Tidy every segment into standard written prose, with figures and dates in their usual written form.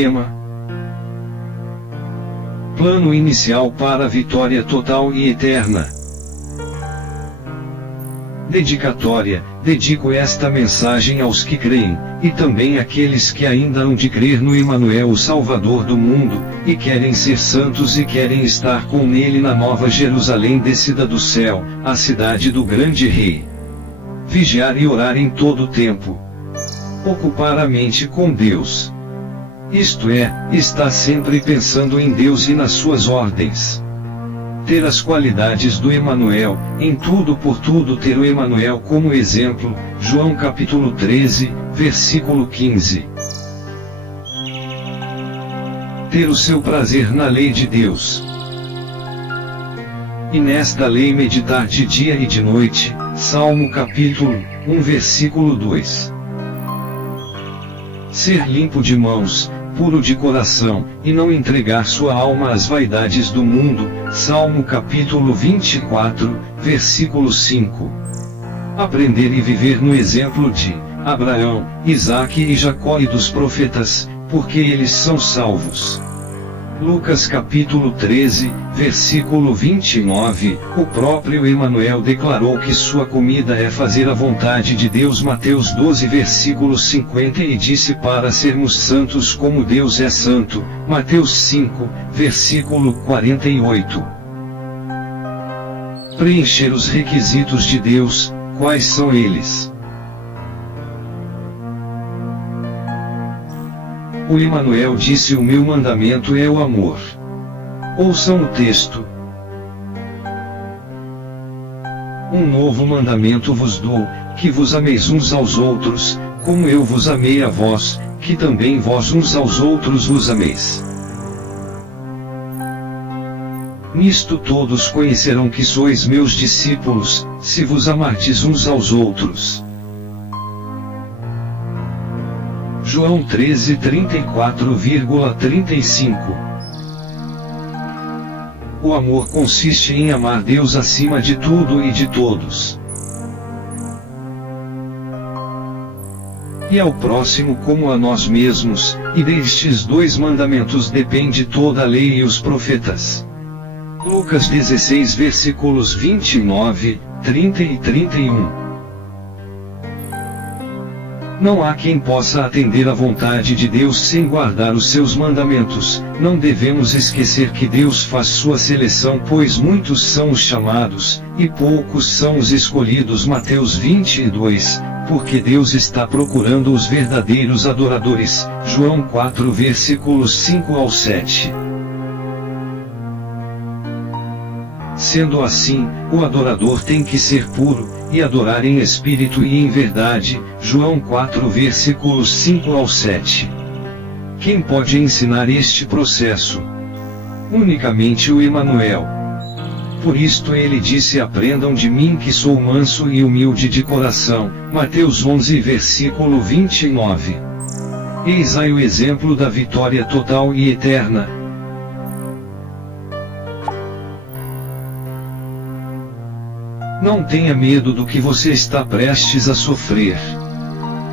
Tema: plano inicial para a vitória total e eterna. Dedicatória: dedico esta mensagem aos que creem, e também àqueles que ainda hão de crer no Emanuel, o Salvador do mundo, e querem ser santos e querem estar com Ele na Nova Jerusalém descida do céu, a cidade do grande Rei. Vigiar e orar em todo o tempo. Ocupar a mente com Deus. Isto é, estar sempre pensando em Deus e nas suas ordens. Ter as qualidades do Emanuel, em tudo por tudo ter o Emanuel como exemplo, João capítulo 13, versículo 15. Ter o seu prazer na lei de Deus. E nesta lei meditar de dia e de noite, Salmo capítulo 1 versículo 2. Ser limpo de mãos, puro de coração, e não entregar sua alma às vaidades do mundo, Salmo capítulo 24, versículo 5. Aprender e viver no exemplo de Abraão, Isaque e Jacó e dos profetas, porque eles são salvos. Lucas capítulo 13, versículo 29, o próprio Emanuel declarou que sua comida é fazer a vontade de Deus. Mateus 12 versículo 50 e disse para sermos santos como Deus é santo, Mateus 5, versículo 48. Preencher os requisitos de Deus, quais são eles? O Emanuel disse: o meu mandamento é o amor. Ouçam o texto. Um novo mandamento vos dou, que vos ameis uns aos outros, como eu vos amei a vós, que também vós uns aos outros vos ameis. Nisto todos conhecerão que sois meus discípulos, se vos amardes uns aos outros. João 13, 34,35. O amor consiste em amar Deus acima de tudo e de todos. E ao próximo como a nós mesmos, e destes dois mandamentos depende toda a lei e os profetas. Lucas 16 versículos 29, 30 e 31. Não há quem possa atender à vontade de Deus sem guardar os seus mandamentos. Não devemos esquecer que Deus faz sua seleção, pois muitos são os chamados, e poucos são os escolhidos. Mateus 22, porque Deus está procurando os verdadeiros adoradores. João 4 versículos 5 ao 7. Sendo assim, o adorador tem que ser puro, e adorar em espírito e em verdade. João 4 versículos 5 ao 7. Quem pode ensinar este processo? Unicamente o Emanuel. Por isto ele disse: aprendam de mim que sou manso e humilde de coração. Mateus 11 versículo 29. Eis aí o exemplo da vitória total e eterna. Não tenha medo do que você está prestes a sofrer.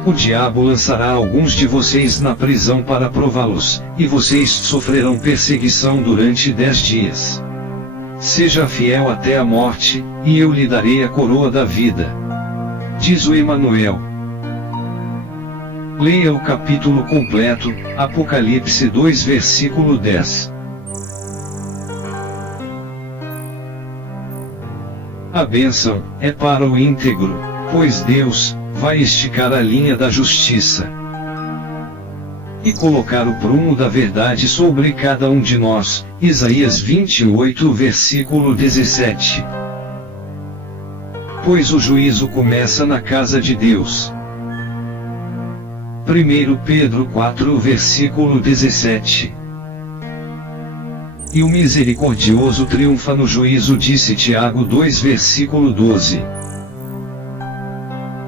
O diabo lançará alguns de vocês na prisão para prová-los, e vocês sofrerão perseguição durante 10 dias. Seja fiel até a morte, e eu lhe darei a coroa da vida. Diz o Emanuel. Leia o capítulo completo, Apocalipse 2 versículo 10. A bênção é para o íntegro, pois Deus vai esticar a linha da justiça e colocar o prumo da verdade sobre cada um de nós. Isaías 28 versículo 17. Pois o juízo começa na casa de Deus. 1 Pedro 4 versículo 17. E o misericordioso triunfa no juízo, disse Tiago 2 versículo 12.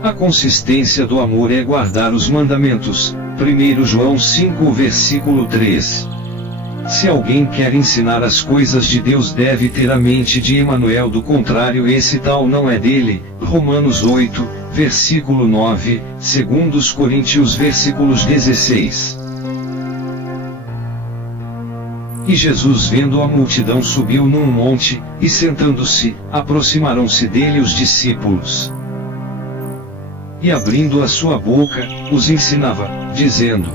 A consistência do amor é guardar os mandamentos. 1 João 5 versículo 3. Se alguém quer ensinar as coisas de Deus, deve ter a mente de Emanuel, do contrário esse tal não é dele. Romanos 8, versículo 9, 2 Coríntios versículos 16. E Jesus, vendo a multidão, subiu num monte, e sentando-se, aproximaram-se dele os discípulos. E abrindo a sua boca, os ensinava, dizendo: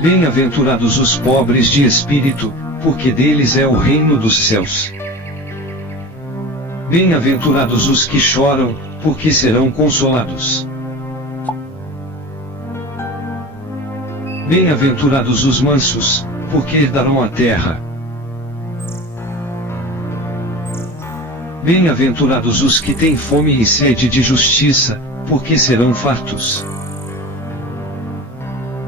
Bem-aventurados os pobres de espírito, porque deles é o reino dos céus. Bem-aventurados os que choram, porque serão consolados. Bem-aventurados os mansos, porque herdarão a terra. Bem-aventurados os que têm fome e sede de justiça, porque serão fartos.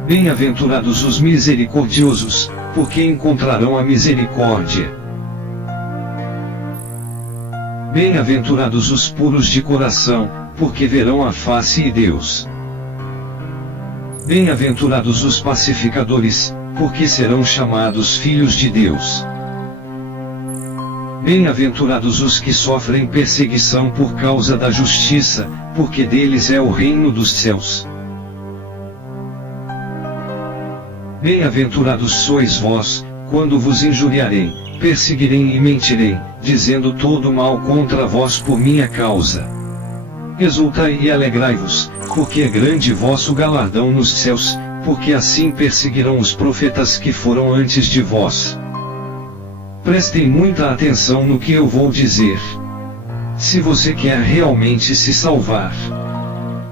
Bem-aventurados os misericordiosos, porque encontrarão a misericórdia. Bem-aventurados os puros de coração, porque verão a face de Deus. Bem-aventurados os pacificadores, porque serão chamados filhos de Deus. Bem-aventurados os que sofrem perseguição por causa da justiça, porque deles é o reino dos céus. Bem-aventurados sois vós, quando vos injuriarem, perseguirem e mentirem, dizendo todo mal contra vós por minha causa. Exultai e alegrai-vos, porque é grande vosso galardão nos céus, porque assim perseguirão os profetas que foram antes de vós. Prestem muita atenção no que eu vou dizer. Se você quer realmente se salvar,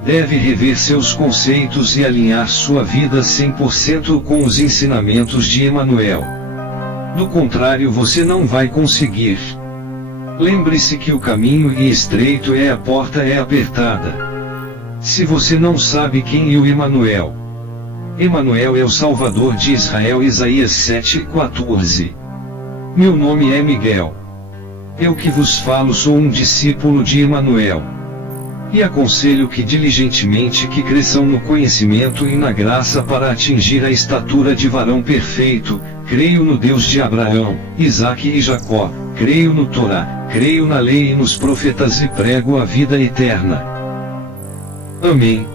deve rever seus conceitos e alinhar sua vida 100% com os ensinamentos de Emanuel. Do contrário, você não vai conseguir. Lembre-se que o caminho é estreito e a porta é apertada. Se você não sabe quem é o Emanuel, Emanuel é o Salvador de Israel. Isaías 7:14. Meu nome é Miguel. Eu que vos falo sou um discípulo de Emanuel. E aconselho que diligentemente que cresçam no conhecimento e na graça para atingir a estatura de varão perfeito. Creio no Deus de Abraão, Isaque e Jacó, creio no Torá, creio na lei e nos profetas e prego a vida eterna. Amém.